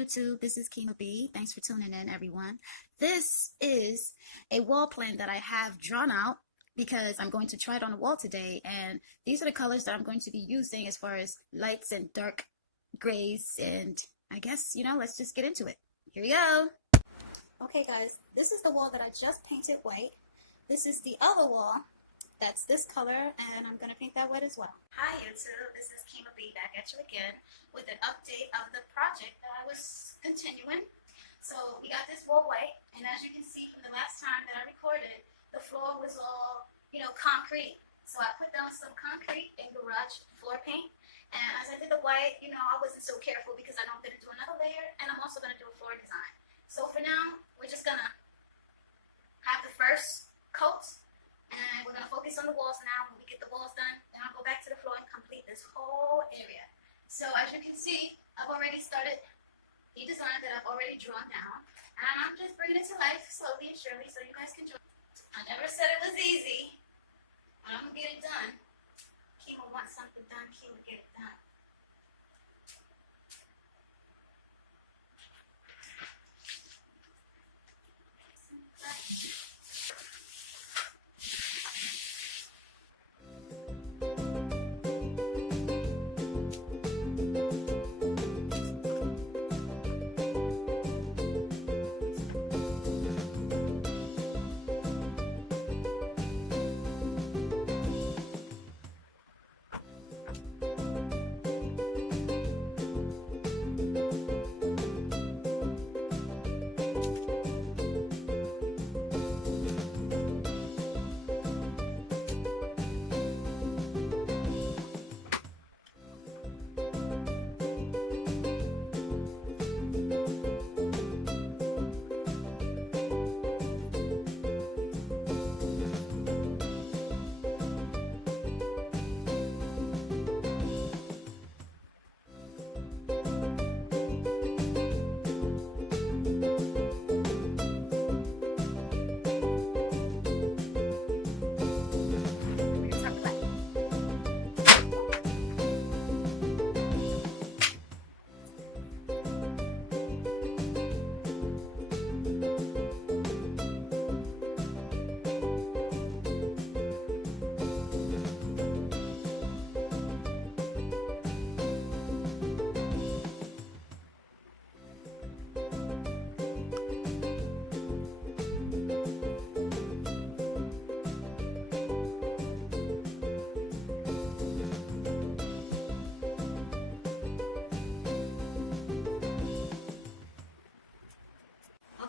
YouTube, this is Kima B. Thanks for tuning in, everyone. This is a wall plan that I have drawn out because I'm going to try it on the wall today, and these are the colors that I'm going to be using as far as lights and dark grays, and I guess, let's just get into it. Here we go. Okay guys, this is the wall that I just painted white. This is the other wall. That's this color, and I'm going to paint that white as well. Hi YouTube, this is Kima B back at you again with an update of the project that I was continuing. So we got this wall white, and as you can see from the last time that I recorded, the floor was all, concrete. So I put down some concrete and garage floor paint, and as I did the white, I wasn't so careful because I know I'm going to do another layer, and I'm also going to do a floor design. So for now, we're just going to have the first coat. And we're going to focus on the walls now. When we get the walls done, then I'll go back to the floor and complete this whole area. So as you can see, I've already started the design that I've already drawn down. And I'm just bringing it to life slowly and surely so you guys can join. I never said it was easy, but I'm going to get it done. Kima wants something done, Kima get it done.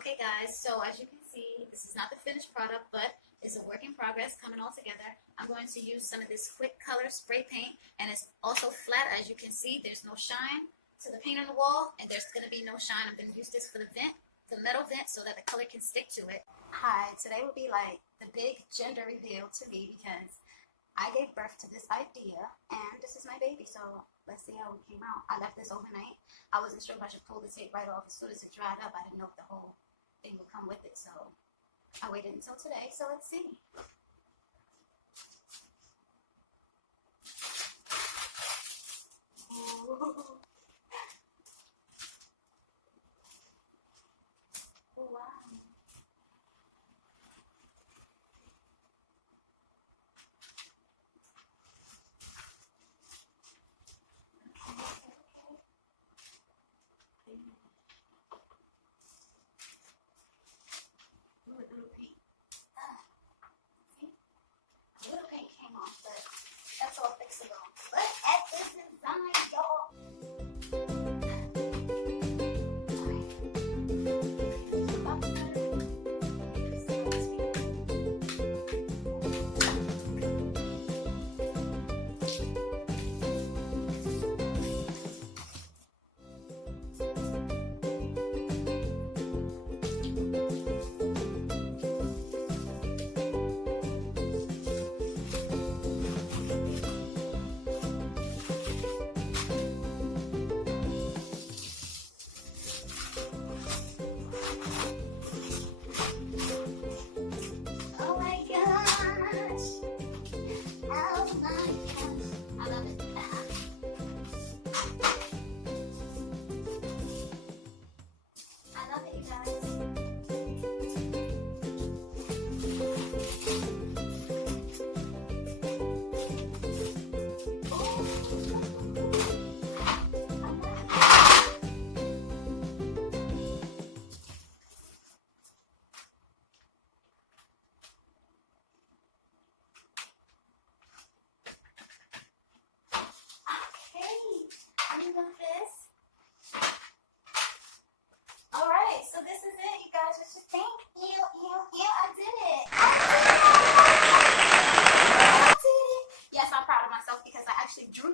Okay guys, so as you can see, this is not the finished product, but it's a work in progress coming all together. I'm going to use some of this quick color spray paint, and it's also flat. As you can see, there's no shine to the paint on the wall, and there's going to be no shine. I'm going to use this for the vent, the metal vent, so that the color can stick to it. Hi, today will be like the big gender reveal to me because I gave birth to this idea, and this is my baby, so let's see how it came out. I left this overnight. I wasn't sure if I should pull the tape right off as soon as it dried up. I didn't know if the whole thing will come with it, so I waited until today, so let's see. Ooh. Oh, wow. That's all fixable. Look at this design, y'all.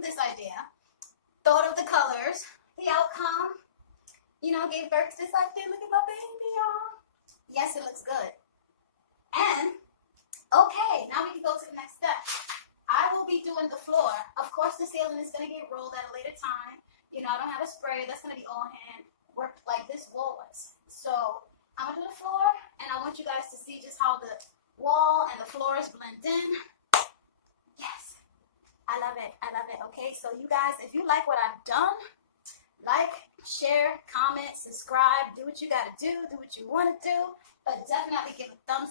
this idea, thought of the colors, the outcome, you know, gave birth to this idea. Look at my baby, y'all. Yes, it looks good. And, okay, now we can go to the next step. I will be doing the floor. Of course, the ceiling is going to get rolled at a later time. You know, I don't have a sprayer. That's going to be all hand work like this wall was. So, I'm going to do the floor, and I want you guys to see just how the wall and the floors blend in. Yes. I love it. I love it. Okay, so you guys, if you like what I've done, like, share, comment, subscribe, do what you gotta do what you want to do, but definitely give a thumbs